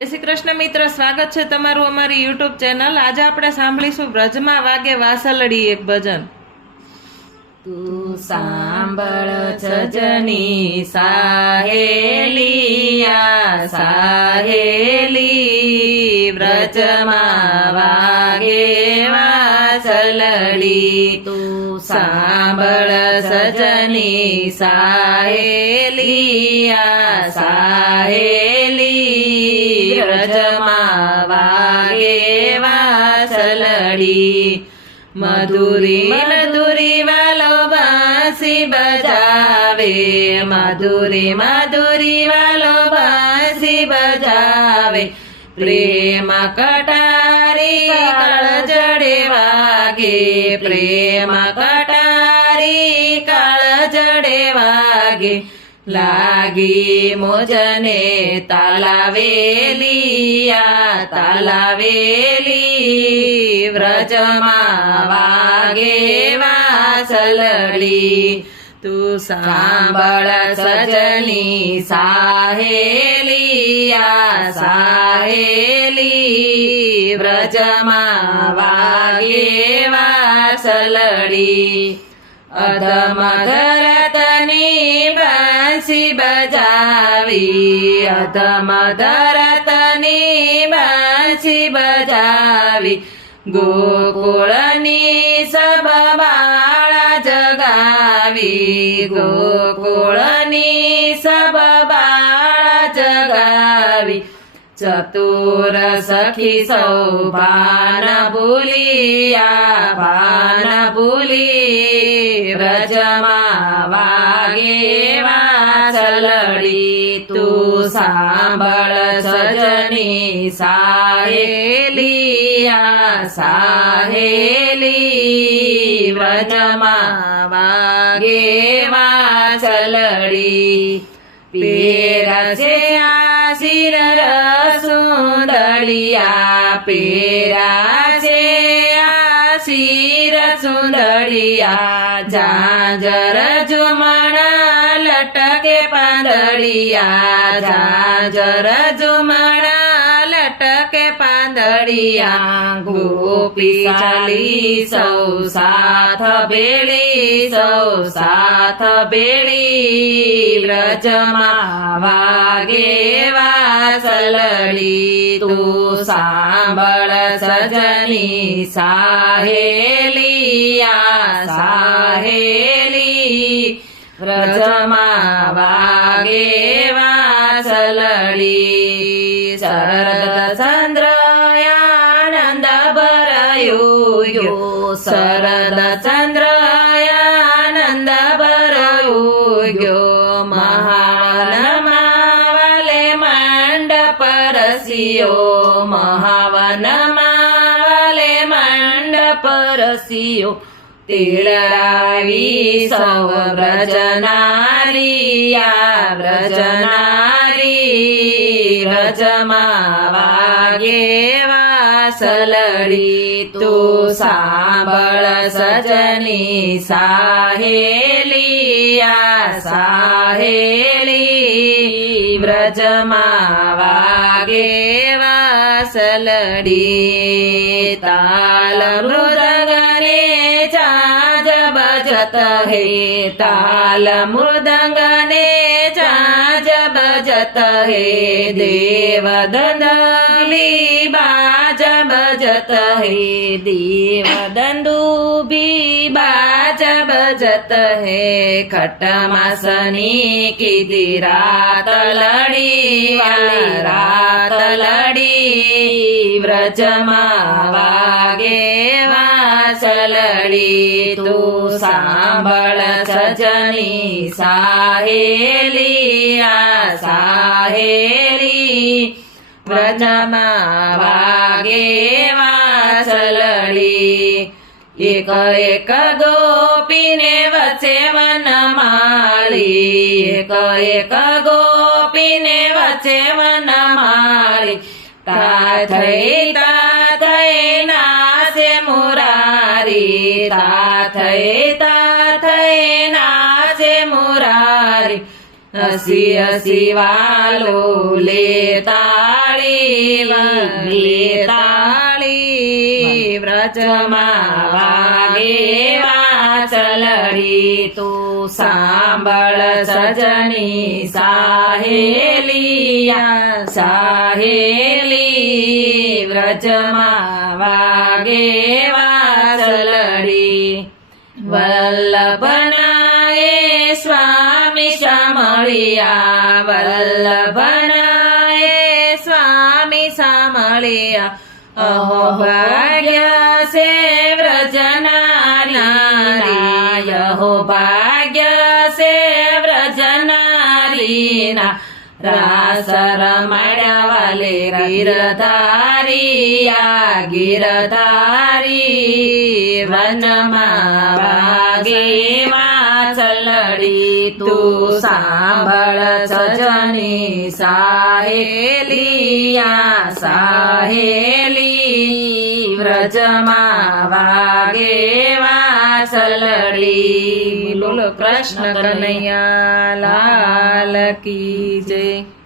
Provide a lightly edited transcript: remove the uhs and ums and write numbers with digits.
જય શ્રી કૃષ્ણ મિત્ર, સ્વાગત છે તમારું અમારી યુટ્યુબ ચેનલ. આજે આપણે સાંભળીશું બ્રજમાં વાગે વાસલડી એક ભજન. તું સાંભળ સજની સાહેલિયા સાહેલી, બ્રજમાં વાગે વાસલડી. તું સાંભળ સજની સાહેલિયા સાહેલી, બ્રજમાં વાગે વાસલડી. મધુરી મધુરી વાલો બાંસી બજાવે, મધુરી મધુરી વાલો બાંસી બજાવે. પ્રેમ કટારી કાળજડે વાગે, પ્રેમ કટારી કાળજડે વાગે. લાગી મોજને તાલાવેલિયા તાલાવેલી, વ્રજમાં વાગે વાસલડી. તું સાંભળ સજની સાહેલિયા સાહેલી, વ્રજમાં વાગે વાસલડી. અધમ ધરતની બાંસી બજાવી, અધમ ધરતની બાંસી બજાવી. ગોકુળની સબબાળા જગાવી, ગોકુળની સબબાળા જગાવી. ચતુર સખી સૌ ભાન ભૂલિયા ભાન ભૂલી, વ્રજમાં વાગે વાસલડી. તું સાંભળ સજની સાહેલિયા સાહેલી, વ્રજમાં વાગે વાસલડી. પેરસે આશીર સુંદરિયા, પેરાશે આશીર સુંદરિયા. ઝાંઝર ઝુમણા લટકે પાંદડિયા, ઝાંઝર ઝુમણા લટકે પાંદડિયા. ગોપી ચાલી સૌ સાથ ભેળી, સૌ સાથ ભેળી, વ્રજમાં વાગે વાસલડી. તું સાંભળ સજની સાહેલિયા સાહેલી, વ્રજમાં વાગે વાસલડી. શરદ ચંદ્રયાનંદ ભરયું, શરદ ચંદ્રયાનંદ ભરયું. મહાવનમાં વાલે મંડપ રસિયો, મહાવનમાં વાલે મંડપ રસિયો. તેડાવી સૌ વ્રજનારિયા વ્રજનારી, વ્રજમાં વાગે વાસલડી. તું સાંભળ સજની સાહેલિયા સાહેલી, વ્રજમાં વાગે વાસલડી. તાલ મૃદંગને ઝાંઝ બજત હે, તાલ મૃદંગને ઝાંઝ બજત હે. દેવ દંડલી બાજ બજત હે, દેવ દંડુભી બાજ બજત હે. ખટમાસની કીધી રાત લડી, રાત લડી, વ્રજમાં વાગે વાસલડી. તું સાંભળ સજની સાહેલિયા સાહેલી, વ્રજમાં વાગે વાસલડી. એક એક ગોપીને વચ્ચે વનમાળી, એક એક ગોપીને વચ્ચે વનમાળી. તા થઈ નાચે મુરારી, તા થઈ નાચે મુરારી. હસી હસી વાલો લે તાળી, તાળી વ્રજમાં વાગે વાસલડી તું સાંભળ સજની સાહેલિયા સાહેલી વ્રજમાં વાગે વાસલડી વલ્લભના એ સ્વામી શામળિયા વલ્લભના એ સ્વામી શામળિયા અહો ભાગ્ય સે વ્રજનારી અહો ભાગ્ય સે વ્રજનારીના રાસ રમાડ્યા વાલે ગીરધારિયા ગીરધારી વનમાં વાગે વાસલડી તું સાંભળ સજની સાહેલિયા સાહેલી વ્રજમાં વાગે વાસલડી બોલો કૃષ્ણ કનૈયા લાલ કી જય.